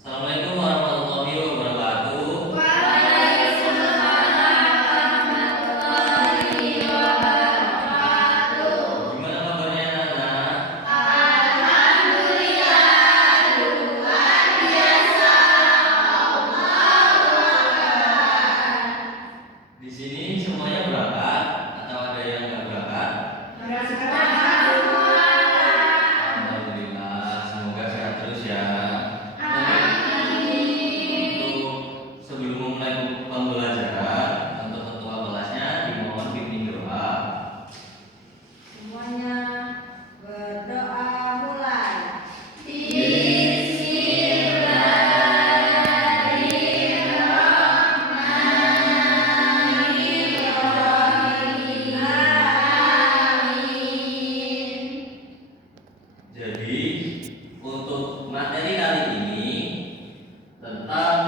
Assalamualaikum warahmatullahi wabarakatuh. Gimana kabarnya anak-anak? Di sini semuanya berangkat atau ada yang nggak berangkat? Alhamdulillah, semoga sehat terus ya. Untuk sebelum memulai pembelajaran, untuk ketua kelasnya dimohon bimbing doa. Semuanya berdoa mulai. Jadi untuk materi kali ini tentang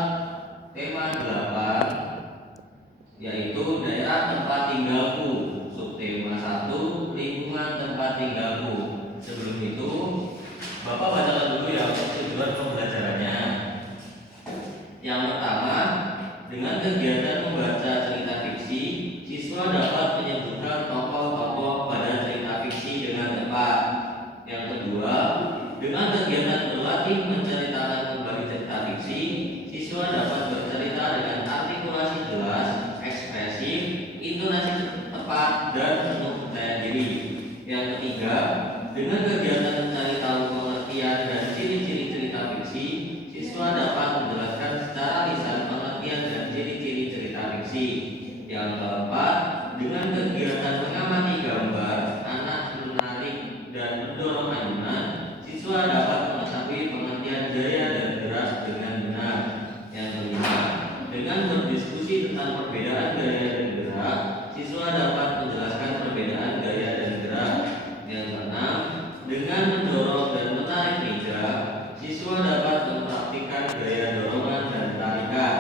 tema 8, yaitu daerah tempat tinggalku. Subtema 1, lingkungan tempat tinggalku. Sebelum itu, Bapak bacakan dulu ya tujuan pembelajarannya. Yang pertama, dengan kegiatan membaca cerita fiksi, siswa dapat menyebutkan tokoh-tokoh pada cerita fiksi dengan tepat. Yang kedua, dengan kegiatan berlatih menceritakan kembali cerita fiksi, siswa dapat bercerita dengan artikulasi jelas, ekspresif, intonasi tepat, dan penuh percaya diri. Yang ketiga, dengan kegiatan mencari tahu pengertian dan ciri-ciri cerita fiksi, siswa dapat menjelaskan secara lisan pengertian dan ciri-ciri cerita fiksi. Yang keempat, dengan kegiatan mengamati gambar, anak menarik dan mendorong ayunan, siswa dapat mengetahui pengertian gaya dan gerak dengan benar. Yang kelima, dengan berdiskusi tentang perbedaan gaya dan gerak, siswa dapat menjelaskan perbedaan gaya dan gerak. Yang keenam, dengan mendorong dan menarik meja, siswa dapat mempraktikkan gaya dorongan dan tarikan.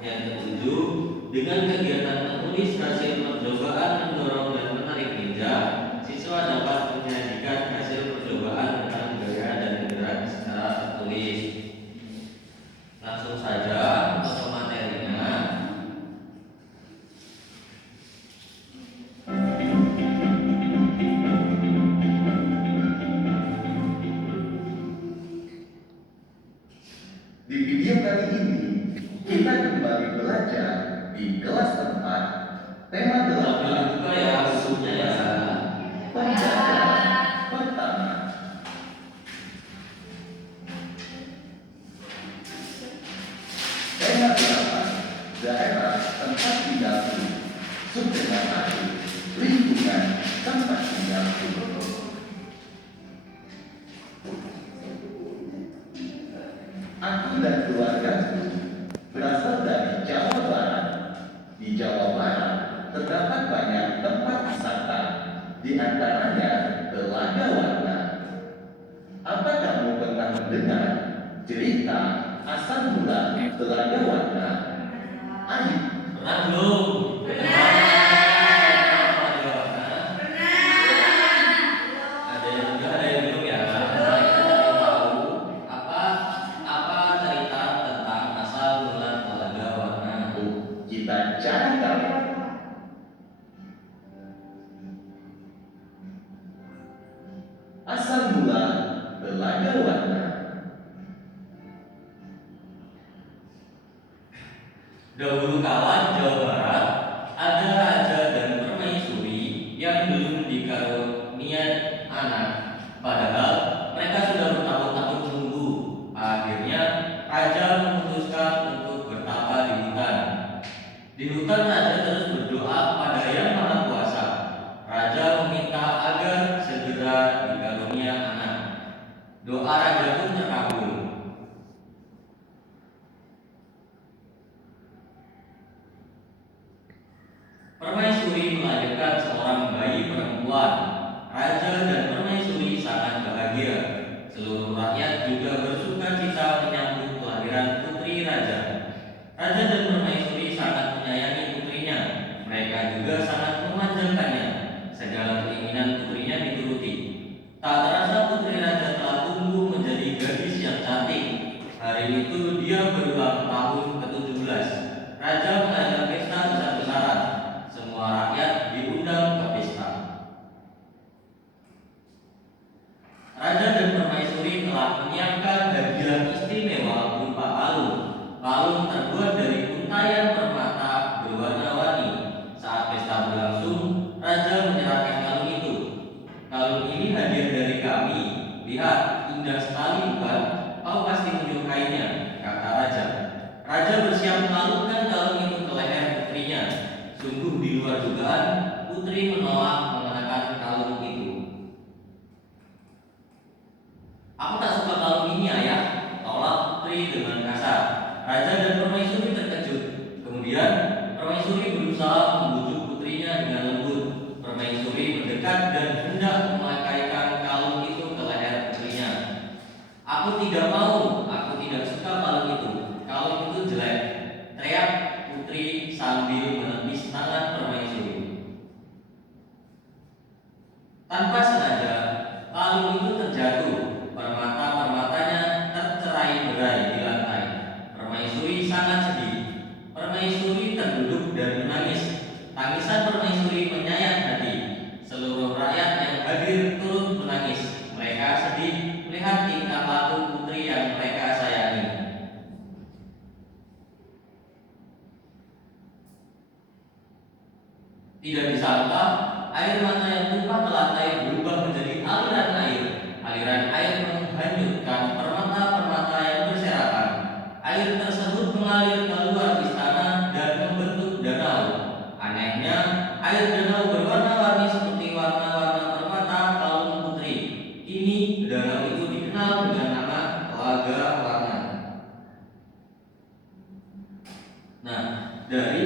Yang ketujuh, dengan kegiatan menulis hasil percobaan mendorong dan menarik meja, siswa dapat menyajikan hasil percobaan dengan gaya dan gerak secara tertulis. Langsung saja untuk materinya. Di video kali ini, kita kembali belajar di kelas 4, tema Sambil 8, dibuka ya bukunya ya. pembelajaran pertama. Tema 8, daerah tempat tinggalku. Subtema 1, lingkungan tempat tinggalku. Aku dan keluargaku berasal dari Jawa Barat. Di Jawa Barat terdapat banyak tempat wisata, di antaranya Telaga Warna. Apa kamu pernah mendengar cerita asal mula Telaga Warna? Ayo, Pernah belum? Ada yang juga, ada yang belum ya. Mari kita cari tahu apa cerita tentang asal mula Telaga Warna. kita cari tahu. Asal mula Telaga Warna. Dahulu kala di Jawa Barat ada raja dan permaisuri yang belum dikaruniai anak. Padahal mereka sudah bertahun-tahun menunggu. Akhirnya raja memutuskan untuk bertapa di hutan. Di hutan raja terus berdoa pada Yang Maha Kuasa. Raja meminta agar segera dikarunia anak. Doa raja pun terkabul. Hari itu dia berulang tahun ke-17. Raja mengadakan pesta besar-besaran. Semua rakyat diundang ke pesta. Raja dan permaisuri telah menyiapkan hadiah istimewa berupa kalung. Kalung terbuat dari untayan permata berwarna-warni. Saat pesta berlangsung, raja menyerahkan kalung itu. Kalung ini hadiah dari kami. Lihat, indah sekali bukan? Kau pasti menyukainya, kata raja. Raja bersiap mengalungkan kalung itu ke leher putrinya. Sungguh di luar dugaan, putri menolak mengenakan kalung itu. Aku tak suka kalung ini, ayah, tolak putri dengan kasar. Raja dan permaisuri terkejut. Kemudian permaisuri berusaha membujuk putrinya dengan lembut. Permaisuri mendekat dan hendak memakaikan kalung itu ke leher putrinya. Aku tidak mau, aku tidak suka kalung itu. Kalung itu jelek, teriak putri sambil menepis tangan permaisuri. Tanpa sengaja, kalung itu terjatuh. Permata-permatanya tercerai-berai di lantai. Permaisuri sangat sedih. Permaisuri terduduk dan menangis. Tangisan permaisuri menyayat hati. Seluruh rakyat yang hadir turut menangis. Mereka sedih melihat tingkah laku putri yang mereka sayangi. Tidak disangka, air mata yang tumpah ke lantai berubah menjadi aliran air. Aliran air menghanyutkan permata-permata yang berserakan. Air tersebut mengalir keluar istana dan membentuk danau. Anehnya, air danau berwarna-warni seperti warna-warna permata kalung putri. Kini danau itu dikenal dengan nama Telaga Warna. Nah, dari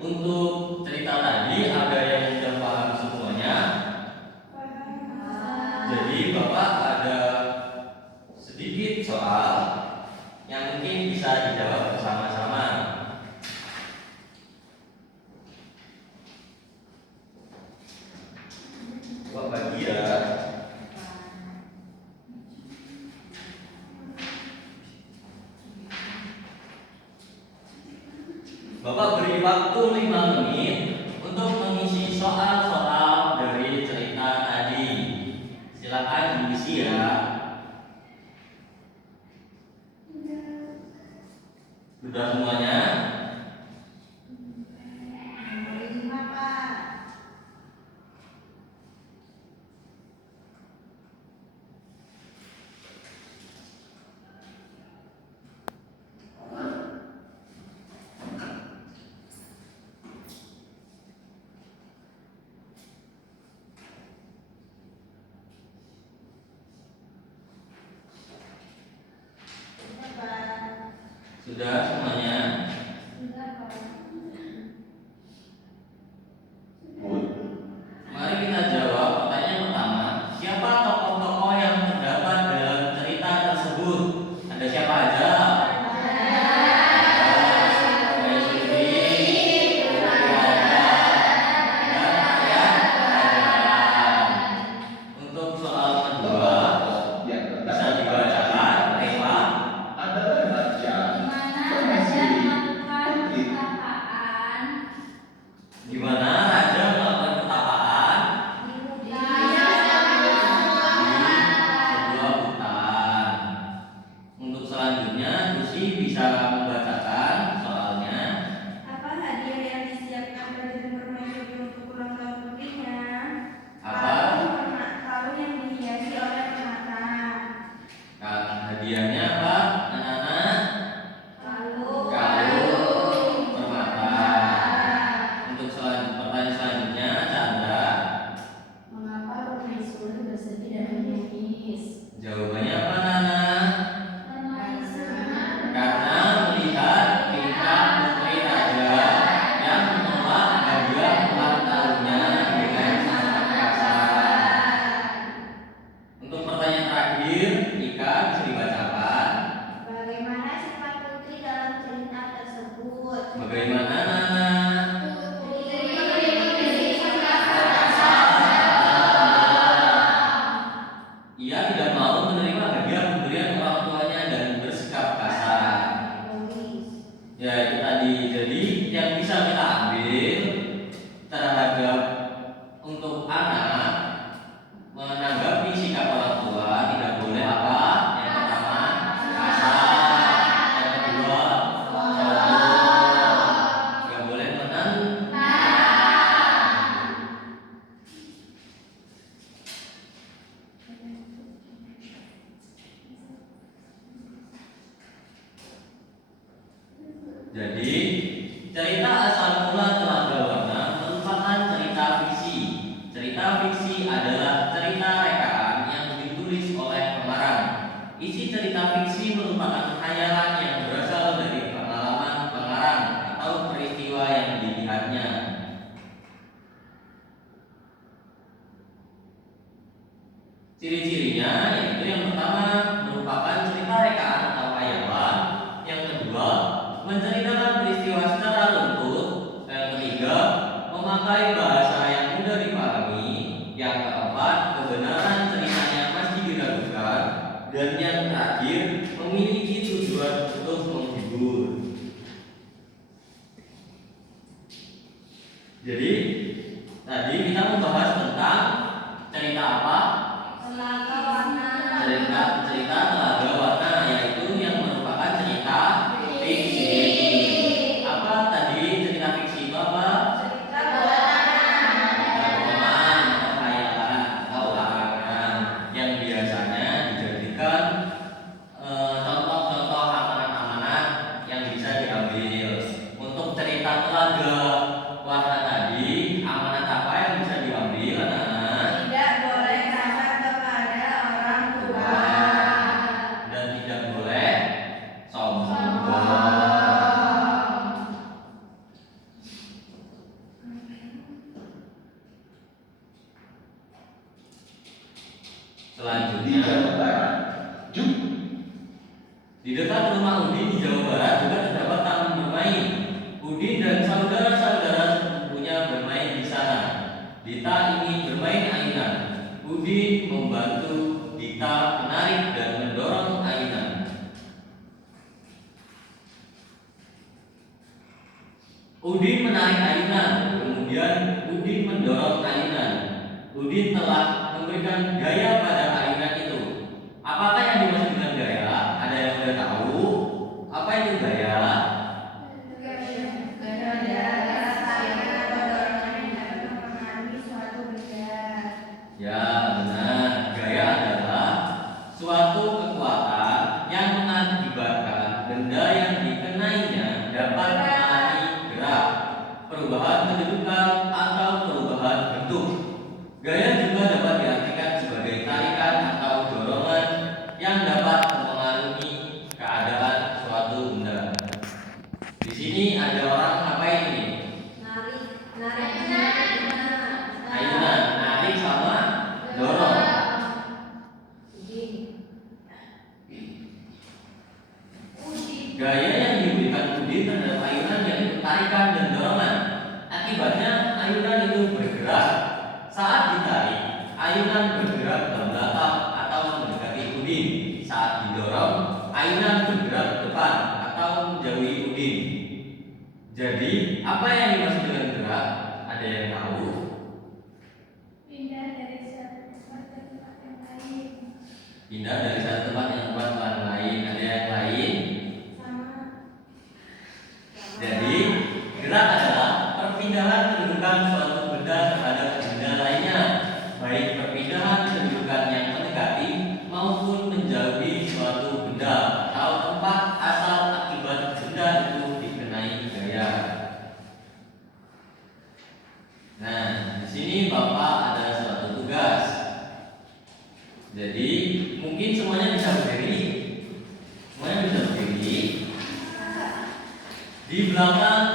untuk cerita tadi ada yang sudah paham semuanya. Jadi Bapak ada sedikit soal yang mungkin bisa dijawab bersama-sama. Bapak bagi ya. Bapak beri waktu 5 menit untuk mengisi soal-soal dari cerita tadi. Silakan diisi ya. Sudah semuanya? Nomor 5, Pak. Sudah semuanya? Put, Mari kita jawab pertanyaan pertama. Siapa tokoh-tokoh yang terdapat dalam cerita tersebut? Ada siapa aja? Untuk soal kedua, tokoh yang bisa terdapat dibacakan, Eva. adalah raja, Di mana raja melakukan petapaan? Di mana raja melakukan petapaan? Di sebuah hutan. Untuk selanjutnya, Lucy bisa membacakan soalnya. Apa hadiah yang disiapkan Raja dan Permaisuri untuk ulang tahun putrinya? Apa? Kalung yang dihiasi oleh permata. Hadiahnya apa, anak-anak? Kalung. Permata. Untuk pertanyaan selanjutnya, Chandra. Mengapa permaisuri bersedih dan menangis? Jawabannya apa, Nana? Karena melihat tingkah putri raja yang menolak hadiah ulang tahunnya dengan sangat kasar. Untuk pertanyaan terakhir, Ika bisa dibacakan. memakai bahasa yang mudah dipahami. Yang keempat, kebenaran ceritanya masih diragukan. Dan yang terakhir, memiliki tujuan untuk menghibur. Jadi tadi kita membahas tentang cerita apa? Telaga warna. Cerita Telaga Warna, yaitu yang merupakan cerita fiksi. Apa tadi cerita fiksi itu apa? Cerita buatan. Cerita roman atau khayalan atau larangan yang biasanya dijadikan contoh-contoh amanat-amanat yang bisa diambil. Untuk cerita Telaga Warna tadi, amanat apa yang bisa diambil, anak-anak? Tidak boleh kasar kepada orang tua. Dan tidak boleh sombong. Di Selanjutnya, Jawa Barat, di dekat rumah Udin di Jawa Barat juga terdapat taman bermain. Udin dan saudara-saudara sepupunya bermain di sana. Dita ingin bermain ayunan. Udin membantu Dita menarik dan mendorong ayunan. Udin menarik ayunan, kemudian Udin mendorong ayunan. Udin telah memberikan gaya pada ayunan itu. Apakah yang dimaksud dengan gaya? Ada yang sudah tahu? Apa itu gaya? Ya, benar. Gaya adalah suatu kekuatan yang mengakibatkan benda yang dikenainya dapat mengalami gerak, perubahan kedudukan, atau perubahan bentuk. Gaya juga dapat diartikan sebagai tarikan atau dorongan yang dapat mempengaruhi keadaan suatu benda. Di sini ada orang ngapain ini? Ayunan, narik sama dorong. Gaya yang diberikan Udin terhadap ayunan yaitu tarikan dan dorongan. Akibatnya ayunan itu bergerak. Saat ditarik, ayunan bergerak ke belakang atau mendekati Udin. Saat didorong, ayunan bergerak ke depan atau menjauhi Udin. Jadi, apa yang dimaksud dengan gerak? Ada yang tahu? Pindah dari satu tempat ke tempat yang lain. Pindah dari satu tempat ke tempat yang lain. Ada yang lain? Sama. Jadi, gerak adalah perpindahan kedudukan suatu benda terhadap benda lainnya, baik perpindahan kedudukan yang mendekati maupun menjauhi suatu benda atau tempat asal akibat benda itu dikenai gaya. Nah, di sini Bapak ada suatu tugas. Jadi, mungkin semuanya bisa berdiri. Semuanya bisa berdiri. Di belakang